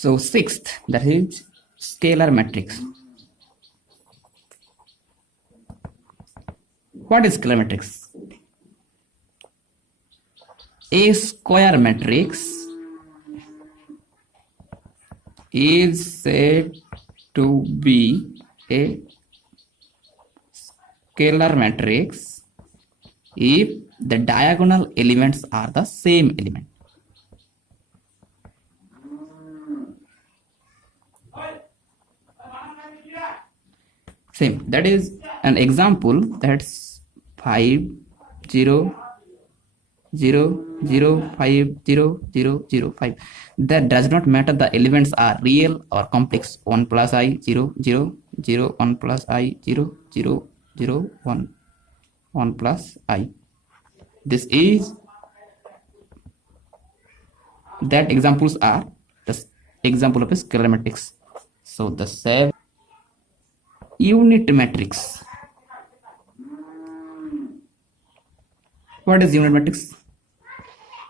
So sixth, that is scalar matrix. What is scalar matrix? A square matrix is said to be a scalar matrix if the diagonal elements are the same element. Same. That is an example. That's 5 0 0 0 5 0 0 0 5. That does not matter the elements are real or complex. 1 plus I 0 0 0 1 plus I 0 0 0 1 1 plus I. This is that examples are the example of a scalar matrix. So the same unit matrix. What is unit matrix?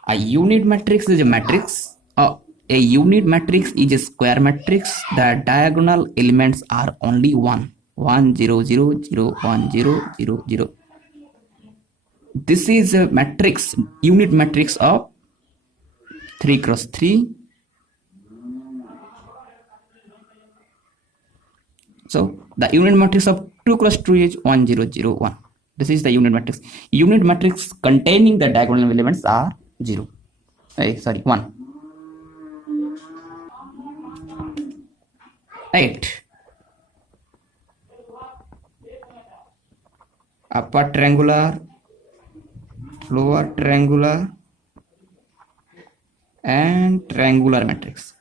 A unit matrix is a matrix. A unit matrix is a square matrix. The diagonal elements are only 1 1 0 0 0 1 0 0 0. This is a matrix, unit matrix of 3 cross 3. So the unit matrix of 2 cross 2 is 1 0 0 1. This is the unit matrix. Unit matrix containing the diagonal elements are 0. 1. 8. Upper triangular, lower triangular, and triangular matrix.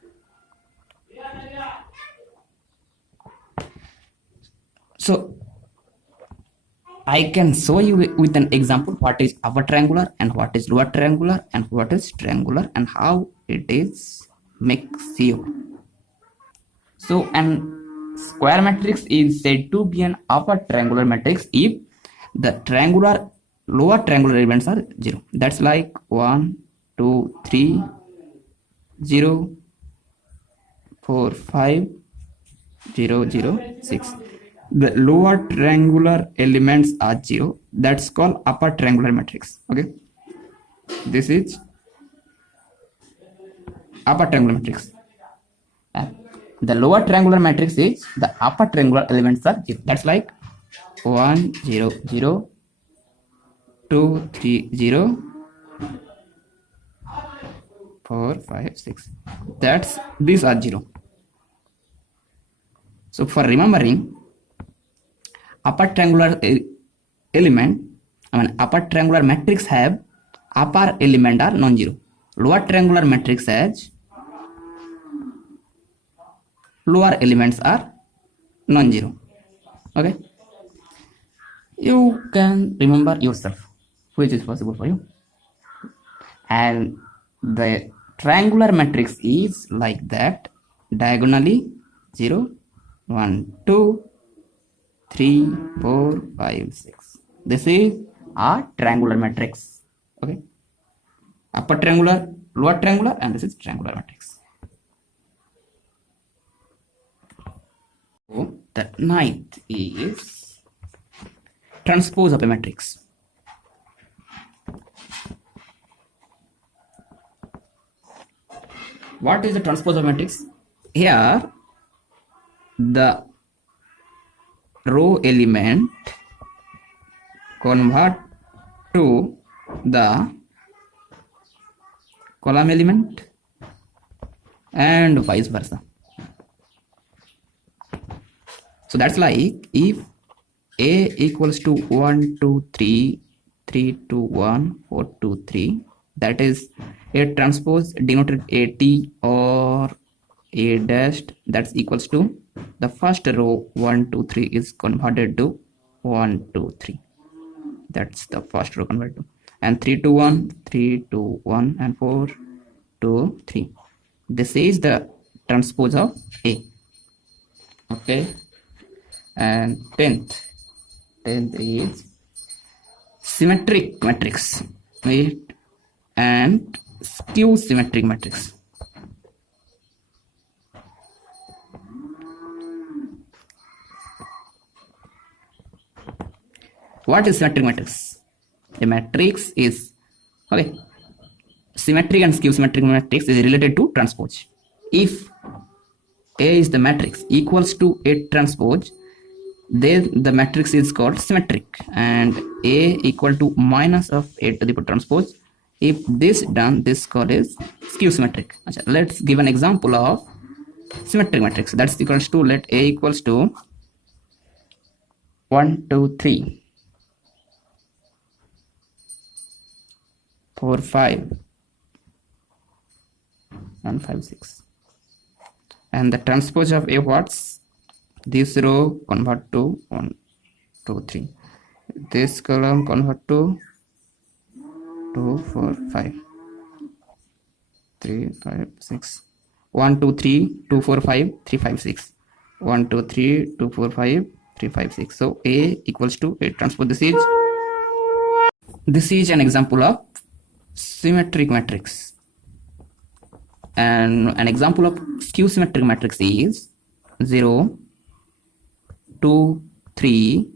So I can show you with an example what is upper triangular and what is lower triangular and what is triangular and how it is makes you. So an square matrix is said to be an upper triangular matrix if the lower triangular elements are 0. That's like 1 2 3 0 4 5 0 0 6. The lower triangular elements are 0. That's called upper triangular matrix. Okay, this is upper triangular matrix. The lower triangular matrix is the upper triangular elements are 0. That's like 1 0 0 2 3 0 4 5 6. That's these are 0. So for remembering, upper triangular element, upper triangular matrix have upper element are non-zero. Lower triangular matrix has lower elements are non-zero. Okay, you can remember yourself which is possible for you. And the triangular matrix is like that, diagonally 0 1 2 3 4 5 6. This is a triangular matrix. Okay, upper triangular, lower triangular, and this is triangular matrix. So the ninth is transpose of a matrix. What is the transpose of a matrix? Here the row element convert to the column element and vice versa. So that's like if A equals to 1 2 3 3 2 1 4 2 3, that is A transpose denoted AT or A dashed, that's equals to the first row 1 2 3 is converted to 1 2 3. That's the first row converted to, and 3 2 1 3 2 1 and 4 2 3. This is the transpose of A. Okay, and 10th is symmetric matrix, right? And skew symmetric matrix. What is symmetric matrix? A matrix is, okay, symmetric and skew symmetric matrix is related to transpose. If A is the matrix equals to A transpose, then the matrix is called symmetric, and A equal to minus of A to the power transpose. If this done, this called is skew symmetric. Let's give an example of symmetric matrix. That's equals to, let A equals to 1 2 3 4 5 and 5 6, and the transpose of A, what's this row convert to 1 2 3, this column convert to 2 4 5 3 5 6, 1 2 3 2 4 5 3 5 6, 1 2 3 2 4 5 3 5 6. So A equals to A transpose. This is an example of symmetric matrix, and an example of skew symmetric matrix is 0 2 3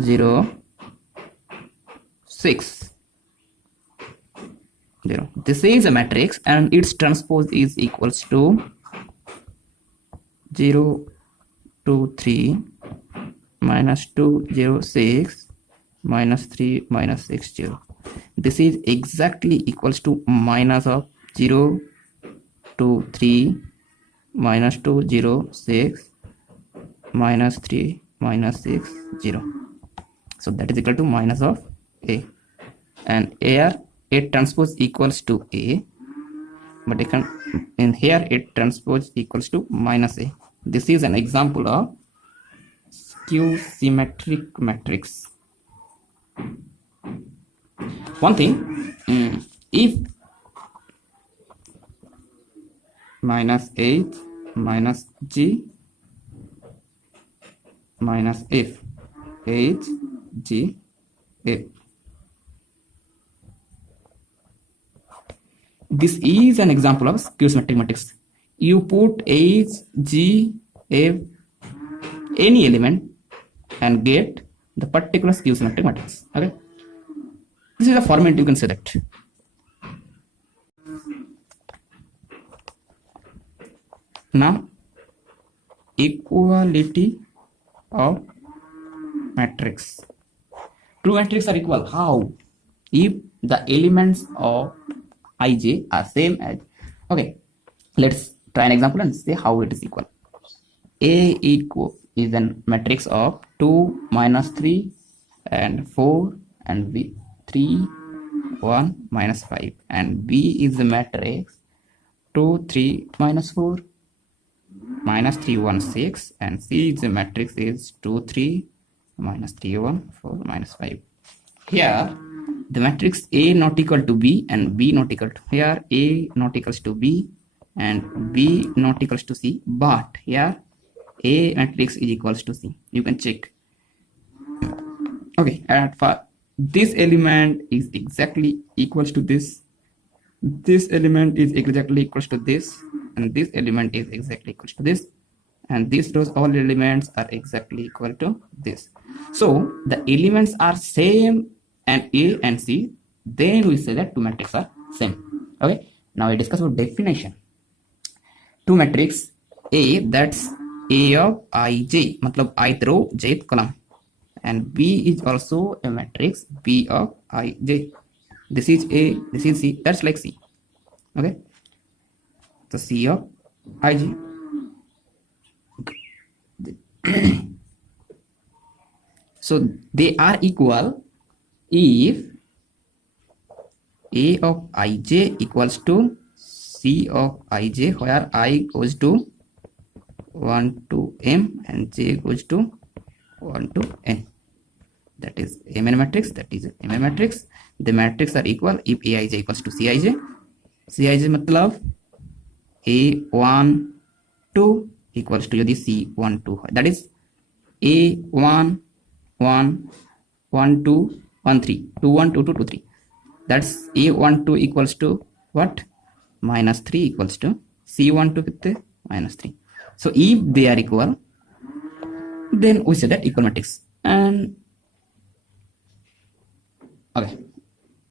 0 6 0. This is a matrix and its transpose is equals to 0 2 3 minus 2 0 6 minus 3 minus 6 0. This is exactly equals to minus of 0 2 3 minus 2 0 6 minus 3 minus 6 0. So that is equal to minus of A, and here A transpose equals to A, but you can in here A transpose equals to minus A. This is an example of skew symmetric matrix. One thing, if minus 8 minus G minus F 8 G F, this is an example of skew symmetric matrix. You put H G F any element and get the particular skew symmetric matrix. Okay, this is a format you can select. Now, equality of matrix. Two matrices are equal. How? If the elements of Ij are same as. Okay, let's try an example and see how it is equal. A equal is a matrix of 2 minus 3 and 4 and B 3 1 minus 5, and B is the matrix 2 3 minus 4 minus 3 1 6, and C is the matrix is 2 3 minus 3 1 4 minus 5. Here the matrix A not equal to B and B not equal to, here A not equals to B and B not equals to C, but here A matrix is equals to C. You can check. Okay, and for this element is exactly equals to this, this element is exactly equals to this, and this element is exactly equals to this, and these rows all elements are exactly equal to this. So the elements are same and A and C, then we say that two matrices are same. Okay, now we discuss about definition. Two matrix A, that's A of Ij, matlab ith row jth column, and B is also a matrix B of Ij. This is A, this is C, that's like C. Okay, so C of Ij. So they are equal if A of Ij equals to C of Ij, where I goes to 1 to M and J goes to 1 to N. That is Mn matrix, that is Mn matrix. The matrix are equal if Aij equals to Cij. Cij matlab A1 2 equals to यदि C1 2 है, that is A1 1 1 2 1 3 2 1 2 2 2 3, that's A1 2 equals to what, minus 3 equals to C1 2 कितने, minus 3. So if they are equal, then we say that equal matrix. And okay,